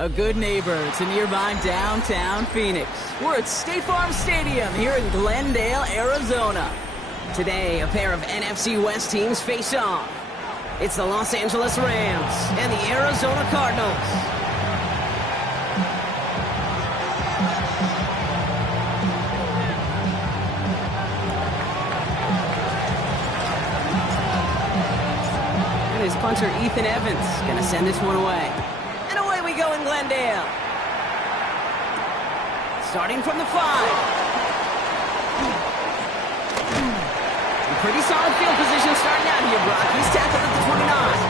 A good neighbor to nearby downtown Phoenix. We're at State Farm Stadium here in Glendale, Arizona. Today, a pair of NFC West teams face off. It's the Los Angeles Rams and the Arizona Cardinals. And his punter, Ethan Evans, gonna send this one away. And away we go in Glendale. Starting from the 5. Pretty solid field position starting out here, Brock. He's tackled at the 29.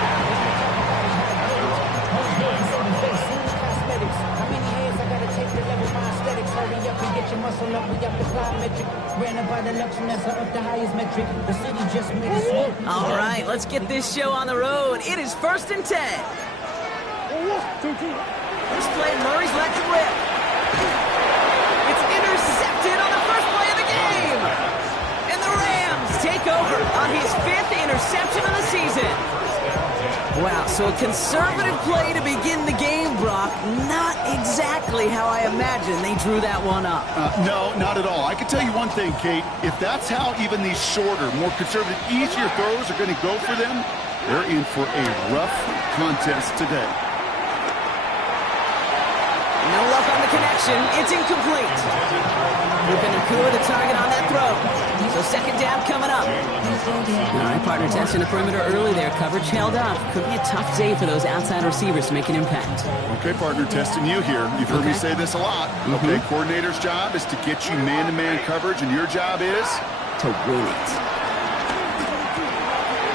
All right, let's get this show on the road. It is 1st and 10. First play, Murray's let it rip. It's intercepted on the first play of the game. And the Rams take over on his 5th interception of the season. Wow, so a conservative play to begin the game, Brock. Not exactly how I imagined they drew that one up. No, not at all. I can tell you one thing, Kate. If that's how even these shorter, more conservative, easier throws are going to go for them, they're in for a rough contest today. No luck on the connection. It's incomplete. Ruben Nakua the target on that throw. So 2nd down coming up. All right, partner testing the perimeter early there. Coverage held up. Could be a tough day for those outside receivers to make an impact. Okay, partner testing you here. You've heard me say this a lot. Okay, coordinator's job is to get you man-to-man coverage, and your job is to win it.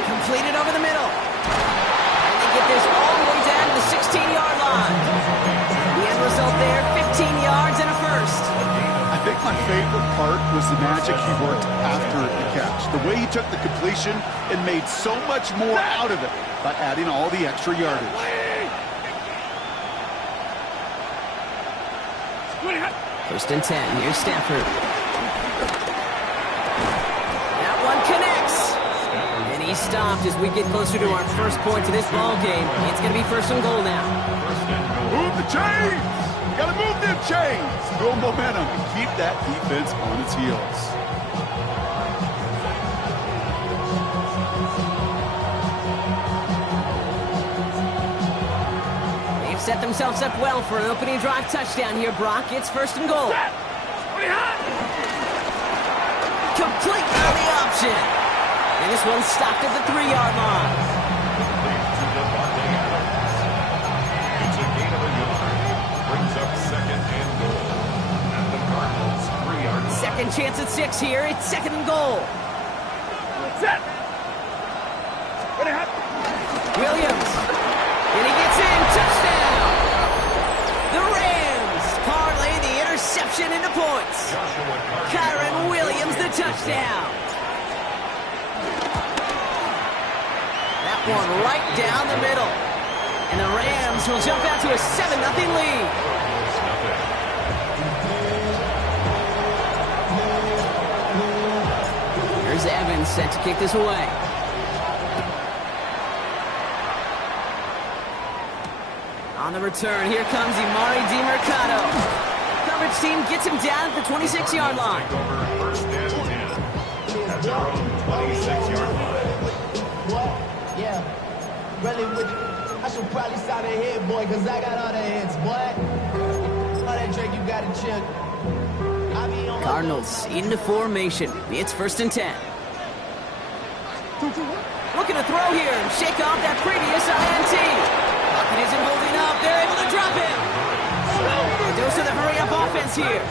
Completed over the middle. And they get this all the way down to the 16-yard line. The end result there, 15 yards and a first. I think my favorite part was the magic he worked after the catch. The way he took the completion and made so much more out of it by adding all the extra yardage. First and 10. Here's Stafford. That one connects. And he's stopped as we get closer to our first point to this ball game. It's going to be 1st and goal now. Move the chains! Gotta move them chains! Build momentum and keep that defense on its heels. They've set themselves up well for an opening drive touchdown here, Brock. It's 1st and goal. Complete on the option. And this one's stopped at the 3-yard line. Second chance at 6 here. It's 2nd and goal. Williams. And he gets in. Touchdown. The Rams parlay the interception into points. Kyron Williams the touchdown. That one right down the middle. And the Rams will jump out to a 7-0 lead. Here's Evans set to kick this away. On the return, here comes Imari DiMercado. Coverage team gets him down at the 26-yard line. First and 10 at their own 26-yard line. What? Yeah. Really, I should probably stop that head, boy, because I got all the heads, boy. All that Drake, you got to chill. Cardinals into formation. It's 1st and 10. Looking to throw here and shake off that previous INT. Pocket isn't holding up. They're able to drop him. Dose of the hurry-up offense here.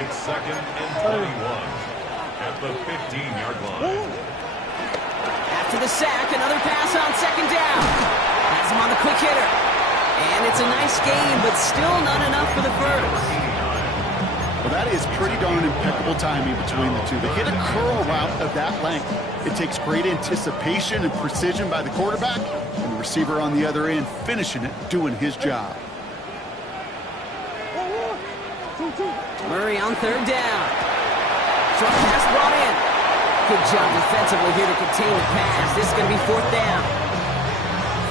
It's 2nd and 21 at the 15-yard line. After the sack, another pass on 2nd down. Has him on the quick hitter. And it's a nice game, but still not enough for the first. Well, that is pretty darn impeccable timing between the two. They hit a curl route of that length. It takes great anticipation and precision by the quarterback, and the receiver on the other end finishing it, doing his job. Murray on 3rd down. Short pass brought in. Good job defensively here to contain the pass. This is going to be 4th down.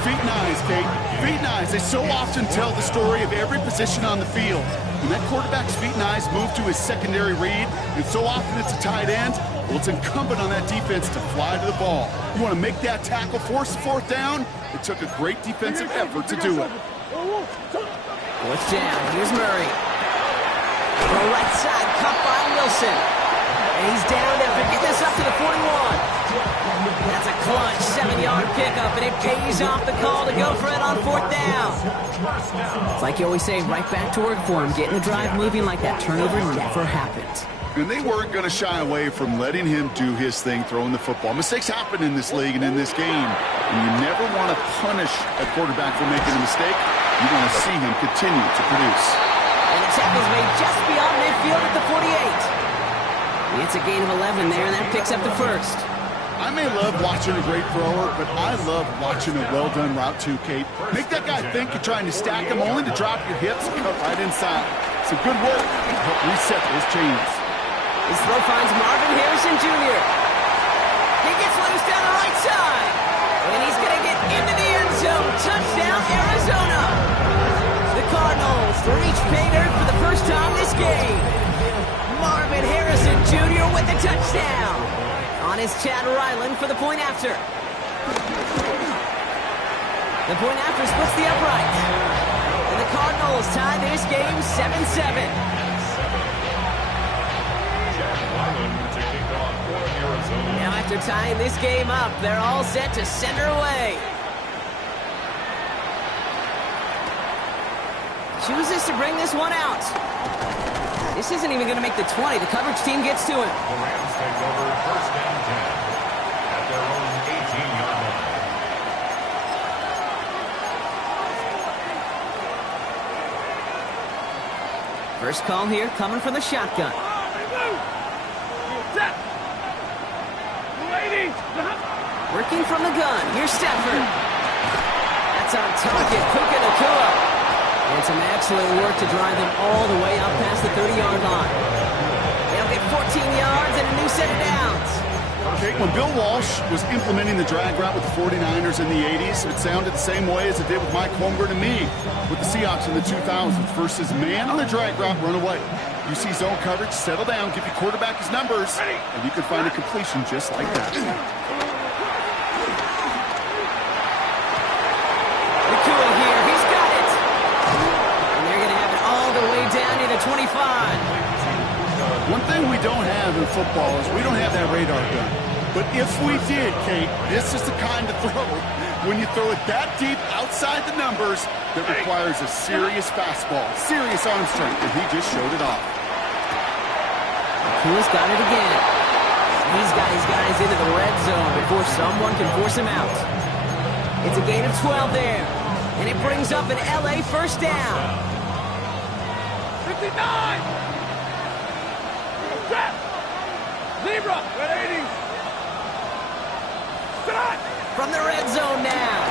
feet and eyes, Kate. Feet and eyes. They so often tell the story of every position on the field. When that quarterback's feet and eyes move to his secondary read, and so often it's a tight end, well, it's incumbent on that defense to fly to the ball. You want to make that tackle, force the fourth down? It took a great defensive effort to do it. Fourth down. Here's Murray. On the right side, cut by Wilson. And he's down after getting this up to the 41. That's a clutch 7-yard pickup, and it pays off the call to go for it on fourth down. It's like you always say, right back to work for him, getting the drive moving like that turnover never happened. And they weren't going to shy away from letting him do his thing, throwing the football. Mistakes happen in this league and in this game. And you never want to punish a quarterback for making a mistake. You want to see him continue to produce. And the tackle's made just beyond midfield at the 48. It's a gain of 11 there, and that picks up the first. I may love watching a great thrower, but I love watching a well-done route too, Kate. Make that guy think you're trying to stack him, only to drop your hips and cut right inside. Some good work to help reset those chains. His throw finds Marvin Harrison Jr. He gets loose down the right side. And he's going to get into the end zone. Touchdown, Arizona. The Cardinals reach pay dirt for the first time this game. Marvin Harrison Jr. with the touchdown. On is Chad Ryland for the point after. The point after splits the upright. And the Cardinals tie this game 7-7. Now after tying this game up, they're all set to send her away. Chooses to bring this one out. This isn't even going to make the 20. The coverage team gets to him. The Rams take over first down 10 at their own 18-yard line. First call here coming from the shotgun. Working from the gun. Here's Stafford. That's on target. Puka Nacua. And some excellent work to drive them all the way up past the 30-yard line. They'll get 14 yards and a new set of downs. Okay, when Bill Walsh was implementing the drag route with the 49ers in the 80s, it sounded the same way as it did with Mike Holmgren and me with the Seahawks in the 2000s versus man on the drag route, run away. You see zone coverage, settle down, give your quarterback his numbers, and you can find a completion just like that. Nacua here, he's got it. And they're going to have it all the way down to the 25. One thing we don't have in football is we don't have that radar gun. But if we did, Kate, this is the kind of throw, when you throw it that deep outside the numbers, that requires a serious fastball, serious arm strength, and he just showed it off. Nacua's got it again. He's got his guys into the red zone before someone can force him out. It's a gain of 12 there, and it brings up an LA first down. 59! Zebra! 80! From the red zone now.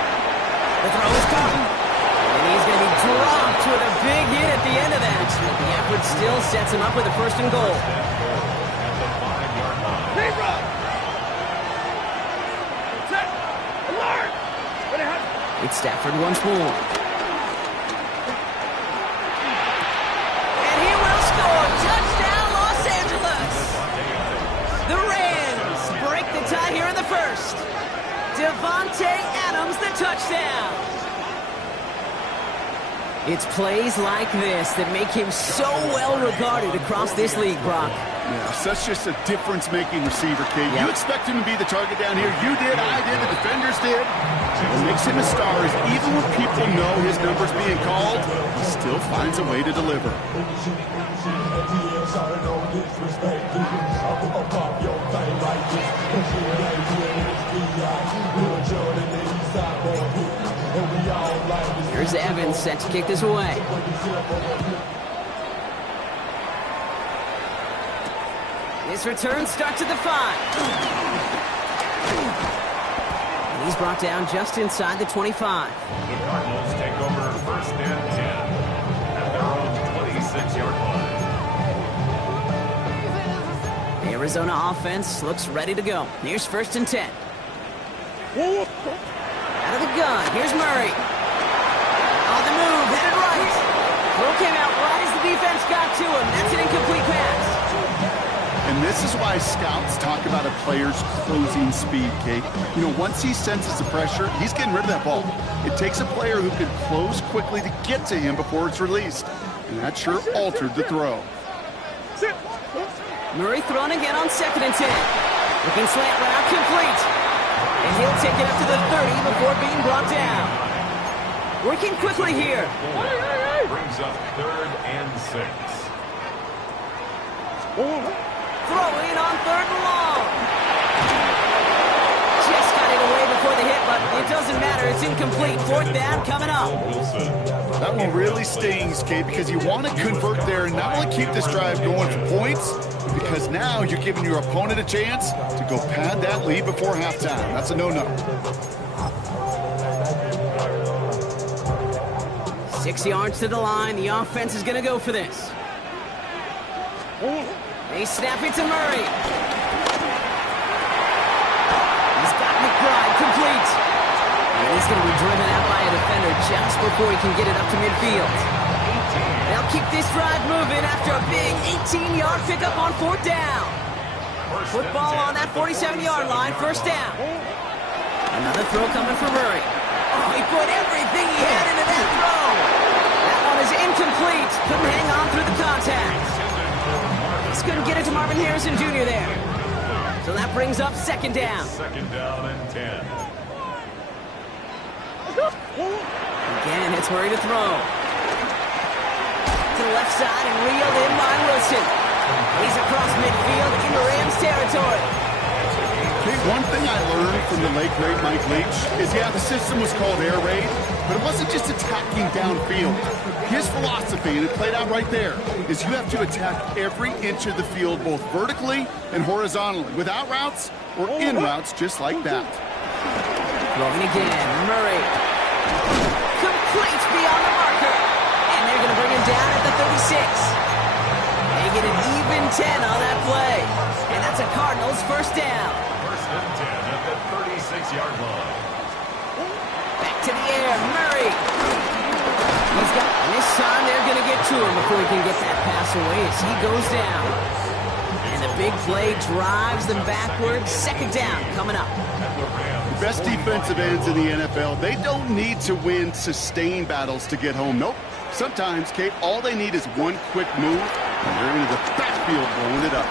The throw is caught. And he's going to be dropped with a big hit at the end of that. The effort still sets him up with a first and goal. Zebra! Set! Alert! It's Stafford once more. And he will score. Touchdown, Los Angeles. The Rams break the tie here in the first. Devontae Adams, the touchdown. It's plays like this that make him so well regarded across this league, Brock. Yeah, such just a difference-making receiver, Kate. Yep. You expect him to be the target down here. You did, I did, the defenders did. What makes him a star is even when people know his number's being called, he still finds a way to deliver. Here's Evans set to kick this away. This return starts at the 5. And he's brought down just inside the 25. The Cardinals take over first and 10 at their own 26-yard line. The Arizona offense looks ready to go. Here's first and 10. Out of the gun, here's Murray. On the move, headed right. Throw came out right as the defense got to him. That's an incomplete pass. And this is why scouts talk about a player's closing speed, Kate. You know, once he senses the pressure, he's getting rid of that ball. It takes a player who can close quickly to get to him before it's released. And that sure altered the throw. Murray throwing again on 2nd and 10. Looking slant route complete. And he'll take it up to the 30 before being brought down. Working quickly here. Brings up 3rd and 6. Throwing on 3rd and long. Just got it away before the hit, but it doesn't matter. It's incomplete. 4th down coming up. That one really stings, Kate, because you want to convert there and not only keep this drive going for points, because now you're giving your opponent a chance to go pad that lead before halftime. That's a no-no. 6 yards to the line. The offense is going to go for this. They snap it to Murray. He's got McBride complete. And he's going to be driven out by a defender just before he can get it up to midfield. They'll keep this drive moving after a big 18-yard pickup on 4th down. Football on that 47-yard line, 1st down. Another throw coming for Murray. Oh, he put everything he had into that throw. That one is incomplete. Couldn't hang on through the contact. Just couldn't get it to Marvin Harrison Jr. there. So that brings up 2nd down. 2nd down and 10. Again, it's Murray to throw. To the left side and reeled in by Wilson. He's across midfield into Rams territory. Kate, one thing I learned from the late great Mike Leach is, yeah, the system was called air raid, but it wasn't just attacking downfield. His philosophy, and it played out right there, is you have to attack every inch of the field, both vertically and horizontally, without routes or in routes, just like that. Throwing again, Murray. Complete beyond the marker. And they're going to bring him down at the 36. They get an even 10 on that play. And that's a Cardinals 1st down. 1st and 10 at the 36-yard line. Back to the air, Murray. He's got, and this time they're going to get to him before he can get that pass away as he goes down. And the big play drives them backwards. 2nd down coming up. The best defensive ends in the NFL, they don't need to win sustained battles to get home. Nope. Sometimes, Kate, all they need is one quick move, and they're into the backfield blowing it up.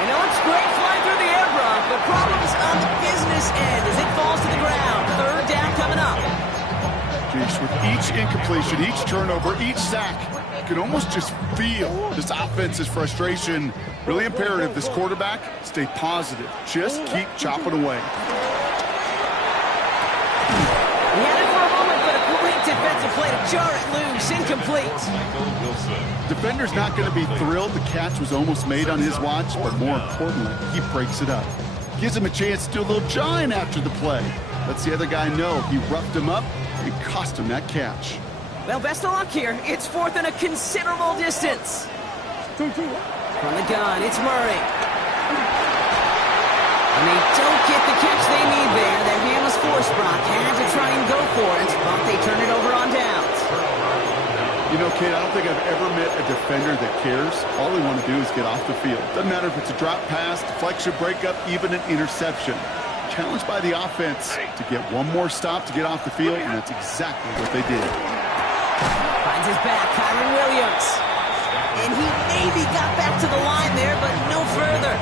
You know, it's great flying through the air, Brock, but problems on the business end as it falls to the ground. 3rd down coming up. Jeez, with each incompletion, each turnover, each sack, you can almost just feel this offense's frustration. Really imperative this quarterback stay positive. Just keep chopping away. He had it for a moment, but a great defensive play to jar it loose. Incomplete. Defender's not going to be thrilled the catch was almost made on his watch, but more importantly, he breaks it up. Gives him a chance to do a little jawing after the play. Lets the other guy know he roughed him up and cost him that catch. Well, best of luck here. It's 4th and a considerable distance. From the gun, it's Murray. And they don't get the catch they need there. Their hand was forced, Brock. Had to try and go for it, but they turn it over on downs. You know, Kate, I don't think I've ever met a defender that cares. All they want to do is get off the field. Doesn't matter if it's a drop pass, deflection, breakup, even an interception. Challenged by the offense to get one more stop to get off the field, and that's exactly what they did. Finds his back, Kyron Williams. And he maybe got back to the line there, but no further.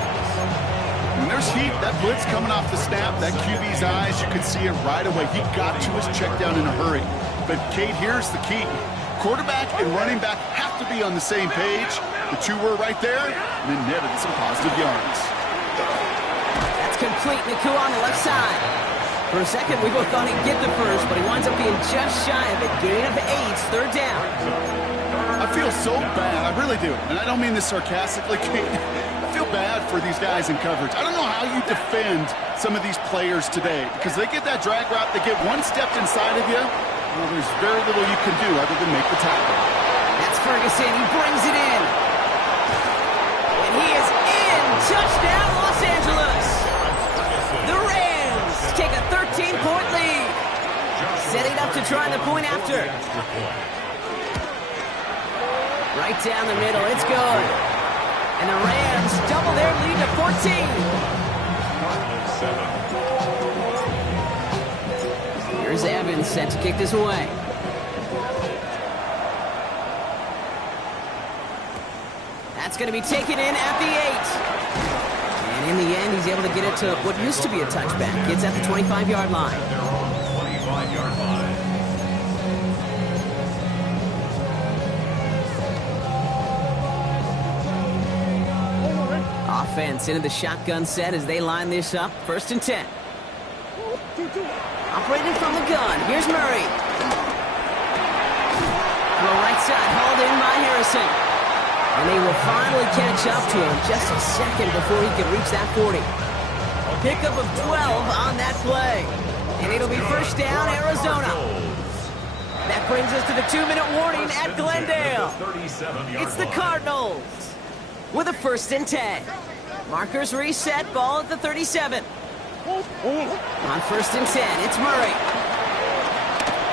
When there's heat, that blitz coming off the snap, that QB's eyes, you could see it right away. He got to his check down in a hurry. But, Kate, here's the key. Quarterback and running back have to be on the same page. The two were right there, and then netted some positive yards. That's complete. Naku on the left side. For a second, we both thought he'd get the first, but he winds up being just shy of a gain of 8, 3rd down. I feel so bad. I really do. And I don't mean this sarcastically, Kate. I feel bad for these guys in coverage. I don't know how you defend some of these players today, because they get that drag route, they get one step inside of you, well, there's very little you can do other than make the tackle. That's Ferguson. He brings it in. And he is in. Touchdown, Los Angeles. The Rams take a to try the point after. Right down the middle, it's good. And the Rams double their lead to 14. Here's Evans set to kick this away. That's going to be taken in at the 8. And in the end, he's able to get it to what used to be a touchback. Gets at the 25-yard line. Offense into the shotgun set as they line this up. 1st and 10. Operating from the gun. Here's Murray. Throw right side, hauled in by Harrison. And they will finally catch up to him just a second before he can reach that 40. A pickup of 12 on that play. And it'll be 1st down, Arizona. That brings us to the 2-minute warning at Glendale. It's the Cardinals with a 1st and 10. Markers reset, ball at the 37. On 1st and 10, it's Murray.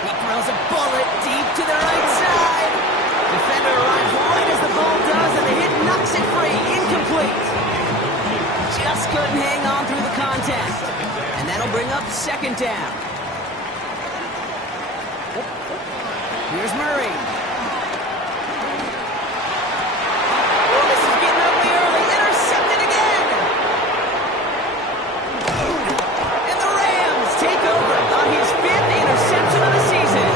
He throws a bullet deep to the right side. Defender arrives right as the ball does, and the hit knocks it free. Incomplete. Just couldn't hang on through the contact. And that'll bring up 2nd down. Here's Murray. Oh, this is getting ugly early. Intercepted again. And the Rams take over on his 5th interception of the season.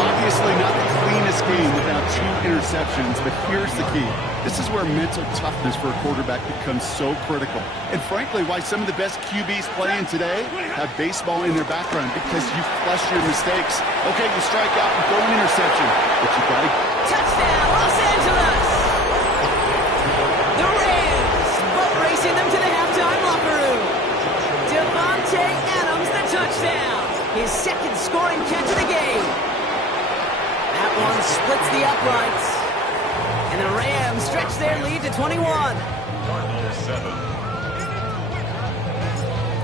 Obviously not the cleanest game without 2 interceptions, but here's the key. This is where mental toughness for a quarterback becomes so critical. And frankly, why some of the best QBs playing today have baseball in their background, because you flush your mistakes. Okay, you strike out and throw an interception, but you got to... Touchdown, Los Angeles! The Rams boat racing them to the halftime locker room. Devontae Adams, the touchdown. His 2nd scoring catch of the game. That one splits the uprights. And the Rams stretch their lead to 21.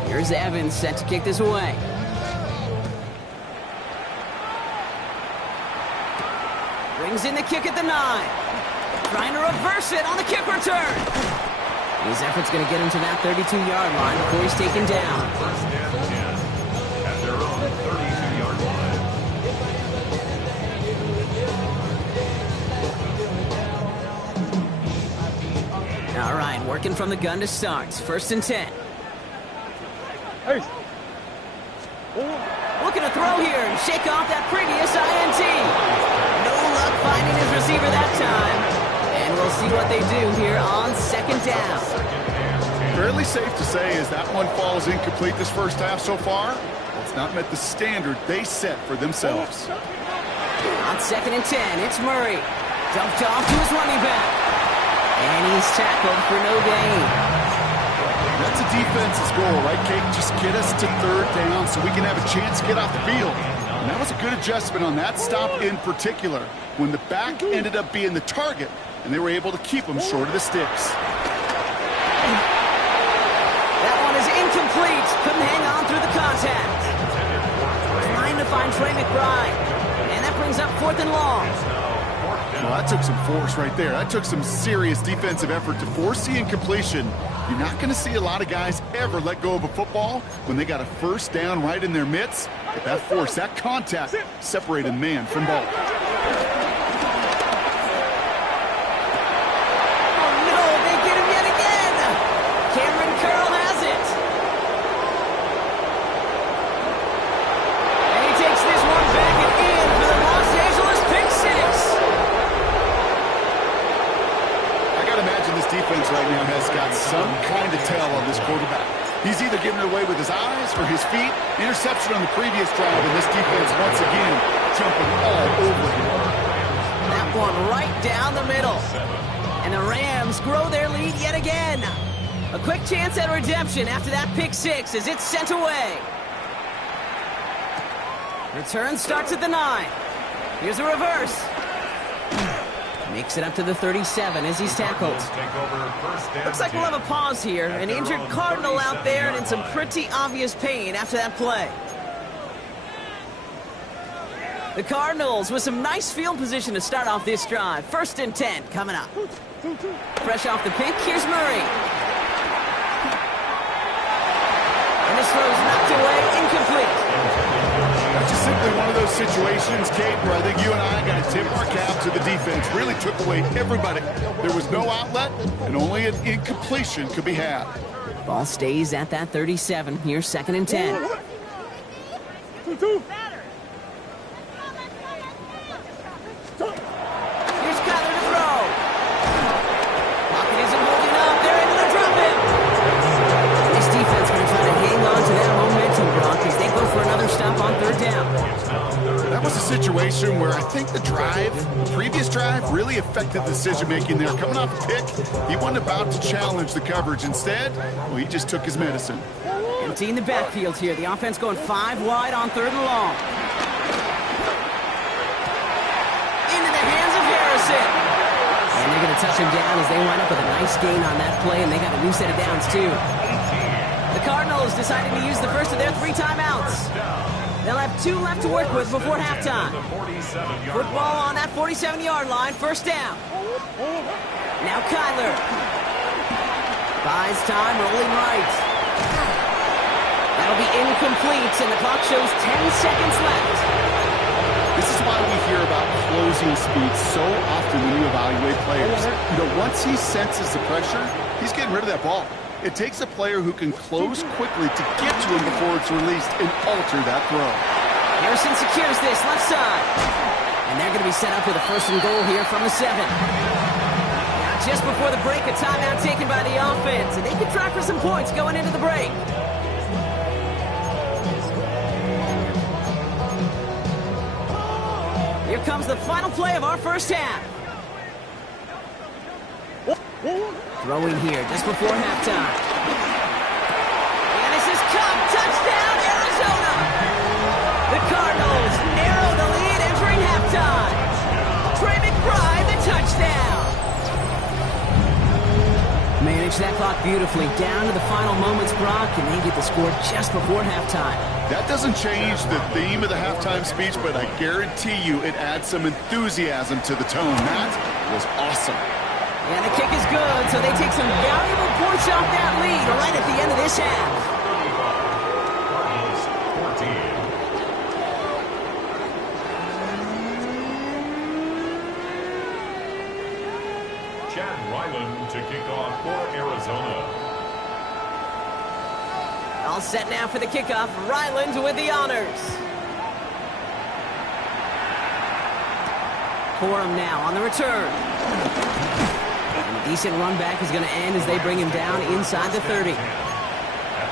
Here's Evans set to kick this away. Brings in the kick at the 9. Trying to reverse it on the kick return. His effort's going to get him to that 32-yard line before he's taken down. 1st and 10 at their own 32-yard line. All right, working from the gun to start. 1st and 10. Hey. Looking to throw here and shake off that previous INT. No luck finding his receiver that time. And we'll see what they do here on 2nd down. Fairly safe to say as that one falls incomplete this first half so far, it's not met the standard they set for themselves. On 2nd and 10, it's Murray. Dumped off to his running back. And he's tackled for no gain. That's a defense's goal, right, Kate? Just get us to 3rd down so we can have a chance to get off the field. And that was a good adjustment on that stop in particular, when the back ended up being the target, and they were able to keep him short of the sticks. That one is incomplete. Couldn't hang on through the contact. Trying to find Trey McBride. And that brings up 4th and long. Well, that took some force right there. That took some serious defensive effort to force the incompletion. You're not going to see a lot of guys ever let go of a football when they got a 1st down right in their midst. But that force, that contact, separated man from ball. Oh, no, they get him yet again. Cameron Curl has it. And he takes this one back and in for the Los Angeles pick 6. Imagine this defense right now has got some kind of tell on this quarterback. He's either giving it away with his eyes or his feet. Interception on the previous drive, and this defense once again jumping all over him. That one right down the middle. And the Rams grow their lead yet again. A quick chance at redemption after that pick 6 as it's sent away. Return starts at the 9. Here's a reverse. Makes it up to the 37 as he's tackled. Looks like we'll have a pause here. An injured Cardinal out there and in some pretty obvious pain after that play. The Cardinals with some nice field position to start off this drive. 1st and 10 coming up. Fresh off the pick, here's Murray. And this throw's knocked away, incomplete. That's just simply one of those situations, Kate, where I think you and I got to tip our cap to the defense. Really took away everybody. There was no outlet, and only an incompletion could be had. Ball stays at that 37. Here's 2nd and 10. Here's Kyler to throw. Pocket isn't holding up. They're able to drop it. This defense going to try to hang on to that momentum, Brock, as they go for another stop on 3rd down. That was a situation where I think the previous drive, really affected the decision-making there. Coming off a pick, he wasn't about to challenge the coverage. Instead, well, he just took his medicine. Empty in the backfield here. The offense going 5 wide on 3rd and long. Into the hands of Harrison. And they're going to touch him down as they wind up with a nice gain on that play, and they got a new set of downs, too. The Cardinals decided to use the first of their 3 timeouts. They'll have 2 left to work with before halftime. Football on that 47-yard line, 1st down. Now Kyler. Buys time, rolling right. That'll be incomplete, and the clock shows 10 seconds left. This is why we hear about closing speed so often when you evaluate players. You know, once he senses the pressure, he's getting rid of that ball. It takes a player who can close quickly to get to him before it's released and alter that throw. Harrison secures this left side. And they're going to be set up with a 1st and goal here from the 7. Now just before the break, a timeout taken by the offense. And they can try for some points going into the break. Here comes the final play of our 1st half. Throwing here just before halftime. And this is Cup. Touchdown, Arizona. The Cardinals narrow the lead entering halftime. Trey McBride, the touchdown. Manage that clock beautifully down to the final moments, Brock, and they get the score just before halftime. That doesn't change the theme of the halftime speech, but I guarantee you it adds some enthusiasm to the tone. That was awesome. And the kick is good, so they take some valuable points off that lead right at the end of this half. Chad Ryland to kick off for Arizona. All set now for the kickoff. Ryland with the honors. Corum now on the return. And a decent run back is going to end as they bring him down inside the 30. At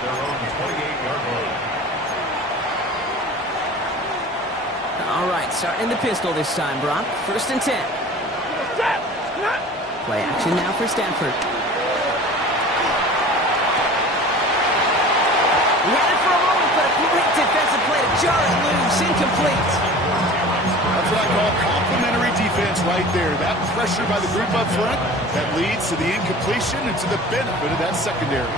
their own 28-yard line. All right, starting in the pistol this time, Brock. 1st and 10. Play action now for Stafford. He had it for a moment, but a great defensive play to jar it loose. Incomplete. That's what I call complimentary defense right there. That pressure by the group up front, that leads to the incompletion and to the benefit of that secondary.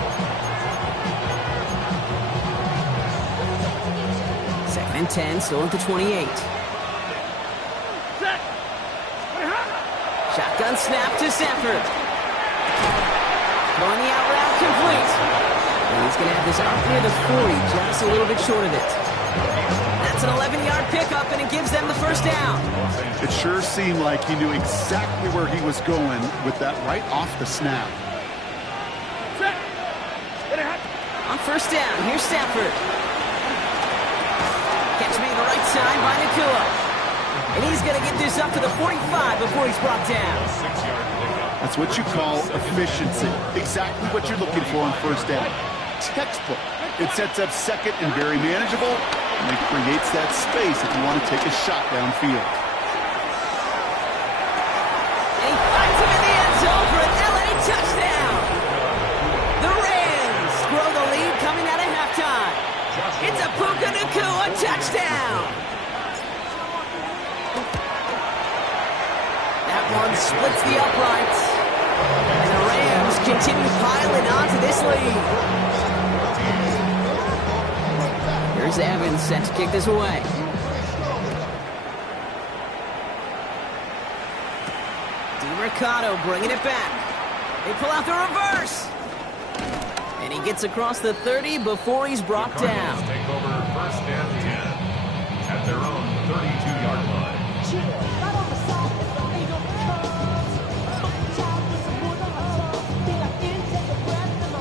2nd and 10, still at the 28. Shotgun snap to Stafford. Throwing the out route complete. And he's going to have this up near the 40, just a little bit short of it. That's an 11-yard pickup, and it gives them the 1st down. It sure seemed like he knew exactly where he was going with that right off the snap. On 1st down, here's Stafford. Catch me to the right side by Nakua. And he's going to get this up to the 45 before he's brought down. That's what you call efficiency. Exactly what you're looking for on 1st down. Textbook. It sets up 2nd and very manageable, and it creates that space if you want to take a shot downfield. And he finds him in the end zone for an LA touchdown. The Rams grow the lead coming out of halftime. It's a Puka Nakua touchdown. That one splits the uprights. And the Rams continue piling onto this lead. Here's Evans set to kick this away. DiMercato bringing it back. They pull out the reverse. And he gets across the 30 before he's brought The down. Cardinals take over first and 10 at their own 32-yard line.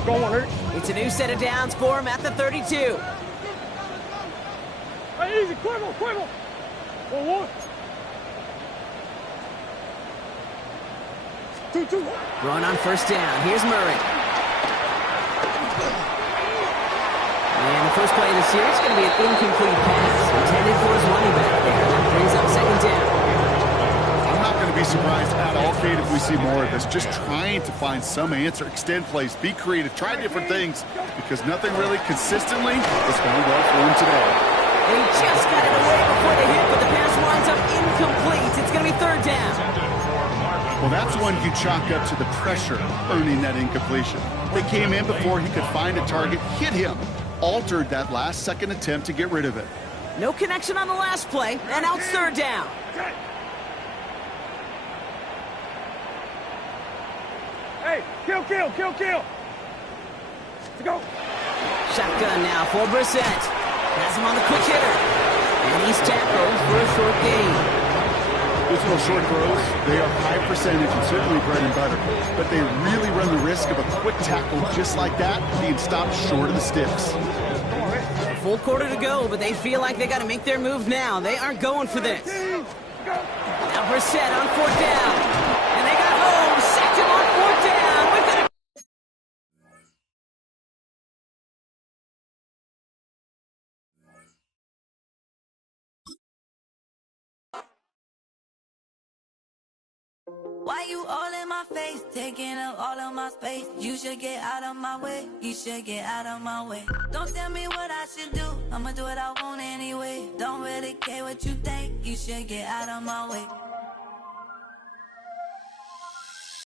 Go on, Hurt. It's a new set of downs for him at the 32. Hey, easy, Quibble, Quibble. 1-1. 2-2. Throwing on first down. Here's Murray. And the first play of the series is going to be an incomplete pass intended for his running back there. That brings up second down. I'm not going to be surprised at all, Kate, if we see more of this. Just trying to find some answer, extend plays, be creative, try different things, because nothing really consistently is going well for him today. And he just got it away before the hit, but the pass winds up incomplete. It's going to be third down. Well, that's one you chalk up to the pressure earning that incompletion. They came in before he could find a target, hit him, altered that last-second attempt to get rid of it. No connection on the last play, and now it's third down. Hey, kill. Let's go. Shotgun now for Brissett. Has him on the quick hitter. And he's tackled for a short gain. Those little short throws, they are high percentage and certainly bread and butter, but they really run the risk of a quick tackle just like that being stopped short of the sticks. A full quarter to go, but they feel like they got to make their move now. They aren't going for this. Now Brissett on fourth down. And they got home. Sacked him on fourth down. We've got a Why you all in my face, taking up all of my space? You should get out of my way, you should get out of my way. Don't tell me what I should do, I'ma do what I want anyway. Don't really care what you think, you should get out of my way.